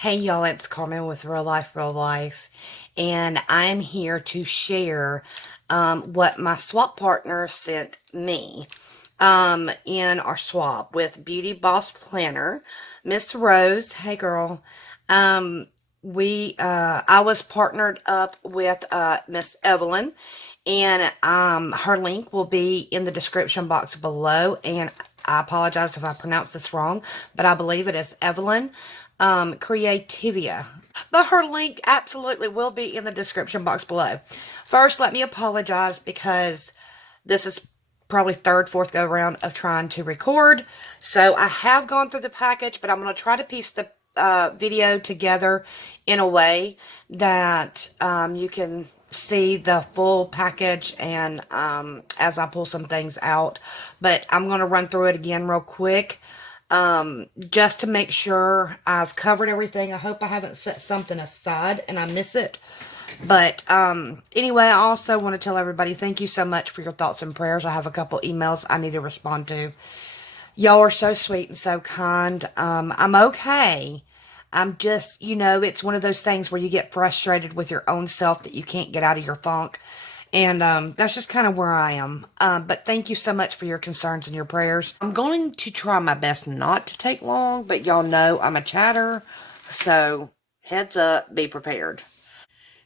Hey y'all, it's Carmen with Real Life, Real Life, and I'm here to share what my swap partner sent me in our swap with Beauty Boss Planner, Miss Rose. Hey girl, um, I was partnered up with Miss Evelyn, and her link will be in the description box below. And I apologize if I pronounce this wrong, but I believe it is EVELYN CreAtiVa. But her link absolutely will be in the description box below. First, let me apologize because this is probably third, fourth go round of trying to record. So I have gone through the package, but I'm going to try to piece the video together in a way that you can see the full package and as I pull some things out. But I'm going to run through it again real quick just to make sure I've covered everything. I hope I haven't set something aside and I miss it. But anyway, I also want to tell everybody thank you so much for your thoughts and prayers. I have a couple emails I need to respond to. Y'all are so sweet and so kind. I'm okay. I'm just, it's one of those things where you get frustrated with your own self that you can't get out of your funk. And that's just kind of where I am. But thank you so much for your concerns and your prayers. I'm going to try my best not to take long, but y'all know I'm a chatter. So heads up, be prepared.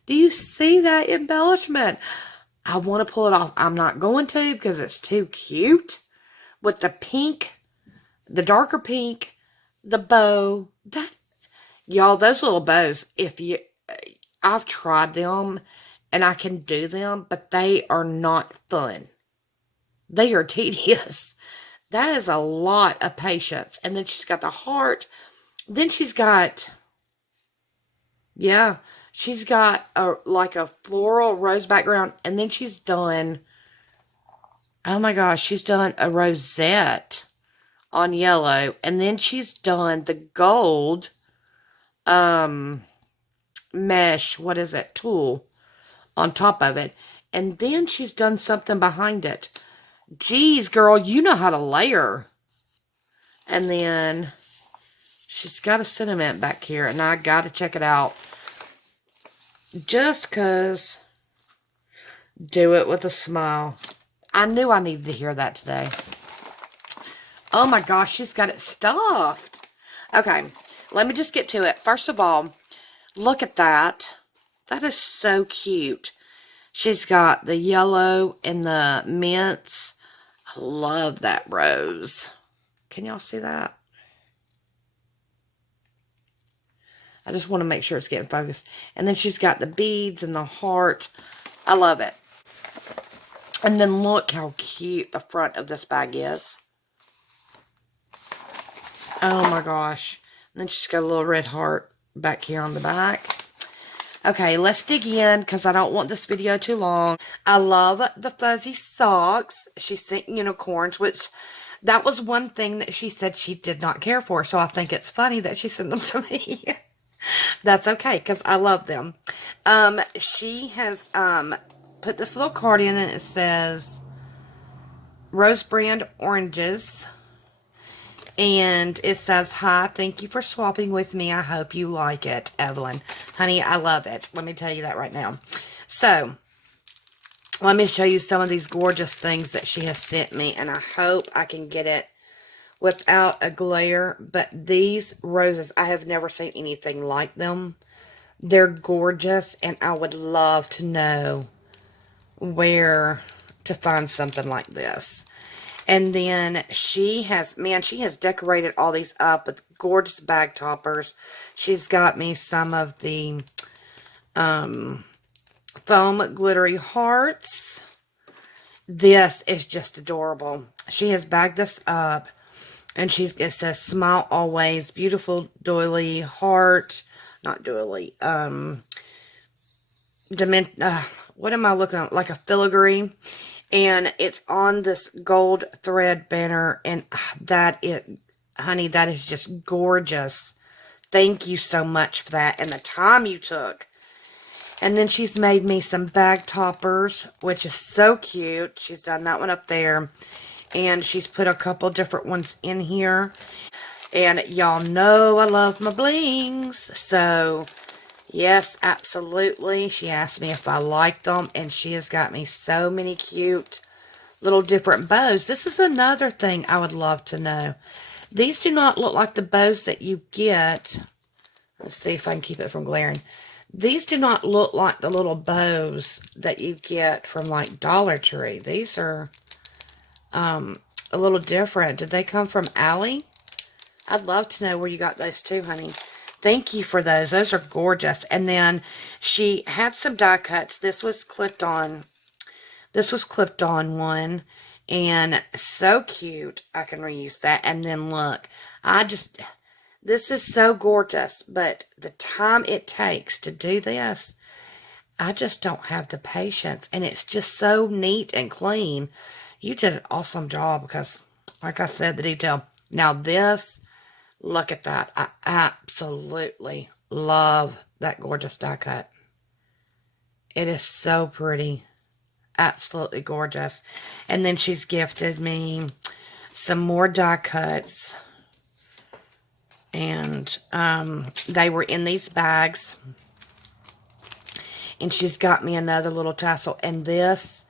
Do you see that embellishment? I want to pull it off. I'm not going to because it's too cute. With the pink, the darker pink, the bow. Y'all, those little bows, I've tried them and I can do them, but they are not fun. They are tedious. That is a lot of patience. And then she's got the heart. Then she's got, she's got like a floral rose background. And then she's done, oh my gosh, she's done a rosette on yellow. And then she's done the gold mesh, what is it, tulle on top of it. And then she's done something behind it. Geez, girl, you know how to layer. And then she's got a sentiment back here, and I got to check it out. Just because, do it with a smile. I knew I needed to hear that today. Oh my gosh, she's got it stuffed. Okay, let me just get to it. First of all, look at that. That is so cute. She's got the yellow and the mints. I love that rose. Can y'all see that? I just want to make sure it's getting focused. And then she's got the beads and the heart. I love it. And then look how cute the front of this bag is. Oh my gosh. And then she's got a little red heart back here on the back. Okay, let's dig in because I don't want this video too long. I love the fuzzy socks. She sent unicorns, which that was one thing that she said she did not care for. So I think it's funny that she sent them to me. That's okay because I love them. She has put this little card in and it says Rose Brand Oranges. And it says, hi, thank you for swapping with me. I hope you like it, Evelyn. Honey, I love it. Let me tell you that right now. So, let me show you some of these gorgeous things that she has sent me. And I hope I can get it without a glare. But these roses, I have never seen anything like them. They're gorgeous. And I would love to know where to find something like this. And then she has decorated all these up with gorgeous bag toppers. She's got me some of the foam glittery hearts. This is just adorable. She has bagged this up. And it says, smile always. Beautiful doily heart. Not doily. What am I looking at? Like a filigree. And it's on this gold thread banner. And honey, that is just gorgeous. Thank you so much for that. And the time you took. And then she's made me some bag toppers, which is so cute. She's done that one up there. And she's put a couple different ones in here. And y'all know I love my blings. So, yes, absolutely. She asked me if I liked them. And she has got me so many cute little different bows. This is another thing I would love to know. These do not look like the bows that you get. Let's see if I can keep it from glaring. These do not look like the little bows that you get from like Dollar Tree. These are a little different. Did they come from Allie? I'd love to know where you got those too, honey. Thank you for those. Those are gorgeous. And then she had some die cuts. This was clipped on. This was clipped on one. And so cute. I can reuse that. And then look. This is so gorgeous. But the time it takes to do this, I just don't have the patience. And it's just so neat and clean. You did an awesome job because, like I said, the detail. Now this, look at that. I absolutely love that gorgeous die cut. It is so pretty. Absolutely gorgeous. And then she's gifted me some more die cuts. And they were in these bags. And she's got me another little tassel. And this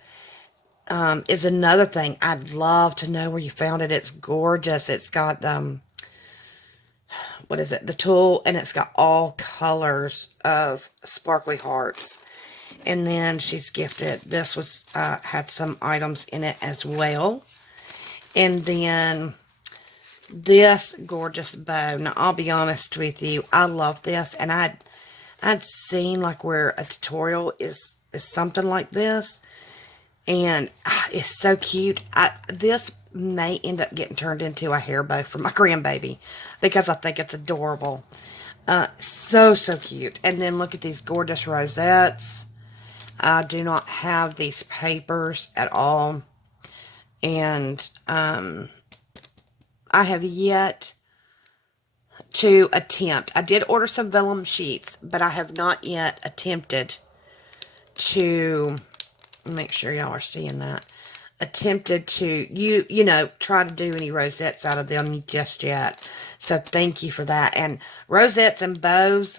is another thing. I'd love to know where you found it. It's gorgeous. It's got what is it? The tulle, and it's got all colors of sparkly hearts. And then she's gifted, this was, had some items in it as well. And then this gorgeous bow. Now, I'll be honest with you, I love this. And I'd seen like where a tutorial is something like this. And it's so cute. This may end up getting turned into a hair bow for my grandbaby because I think it's adorable. So cute. And then look at these gorgeous rosettes. I do not have these papers at all. And I have yet to attempt. I did order some vellum sheets, but I have not yet attempted to, make sure y'all are seeing that, attempted to, you know, try to do any rosettes out of them just yet. So thank you for that. And rosettes and bows,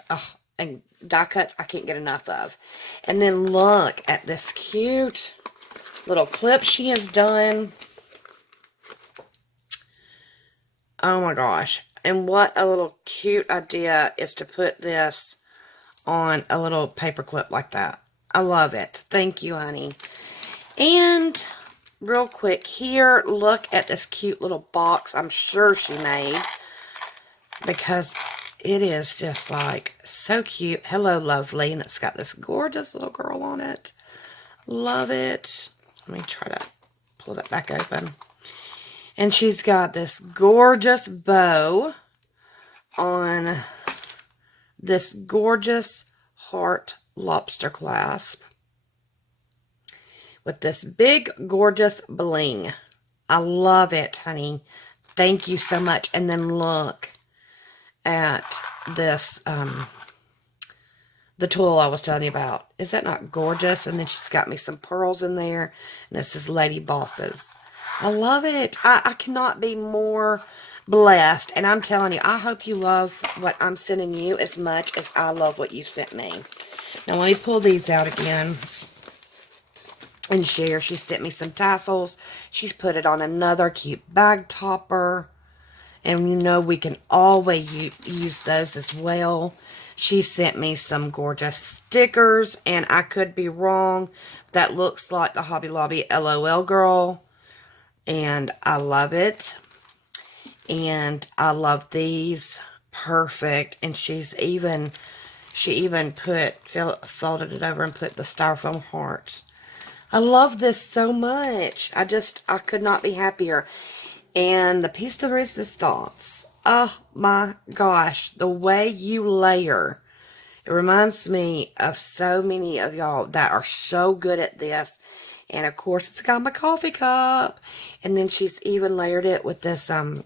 and die cuts, I can't get enough of. And then look at this cute little clip she has done. Oh my gosh. And what a little cute idea is to put this on a little paper clip like that. I love it. Thank you, honey. And real quick here, look at this cute little box I'm sure she made, because it is just like so cute. Hello, lovely. And it's got this gorgeous little girl on it. Love it. Let me try to pull that back open. And she's got this gorgeous bow on this gorgeous heart lobster clasp with this big gorgeous bling. I love it, honey. Thank you so much. And then look at this, the tulle I was telling you about. Is that not gorgeous? And then she's got me some pearls in there. And this is Lady Bosses. I love it. I cannot be more blessed. And I'm telling you, I hope you love what I'm sending you as much as I love what you've sent me. Now, let me pull these out again and share. She sent me some tassels. She's put it on another cute bag topper. And you know we can always use those as well. She sent me some gorgeous stickers. And I could be wrong. That looks like the Hobby Lobby LOL girl. And I love it. And I love these. Perfect. And she even folded it over and put the styrofoam hearts. I love this so much. I could not be happier. And the piece de resistance. Oh my gosh. The way you layer. It reminds me of so many of y'all that are so good at this. And of course, it's got my coffee cup. And then she's even layered it with this, I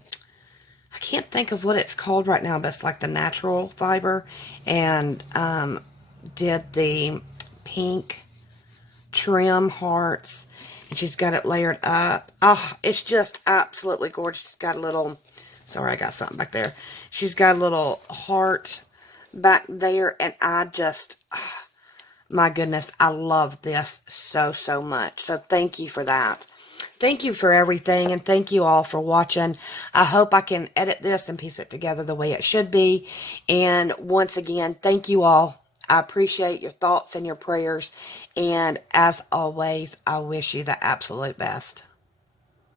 can't think of what it's called right now, but it's like the natural fiber. And did the pink trim hearts. And she's got it layered up. Oh, it's just absolutely gorgeous. It's got a little Sorry, I got something back there. She's got a little heart back there, and I just, my goodness, I love this so, so much. So thank you for that. Thank you for everything, and thank you all for watching. I hope I can edit this and piece it together the way it should be. And once again, thank you all. I appreciate your thoughts and your prayers. And as always, I wish you the absolute best.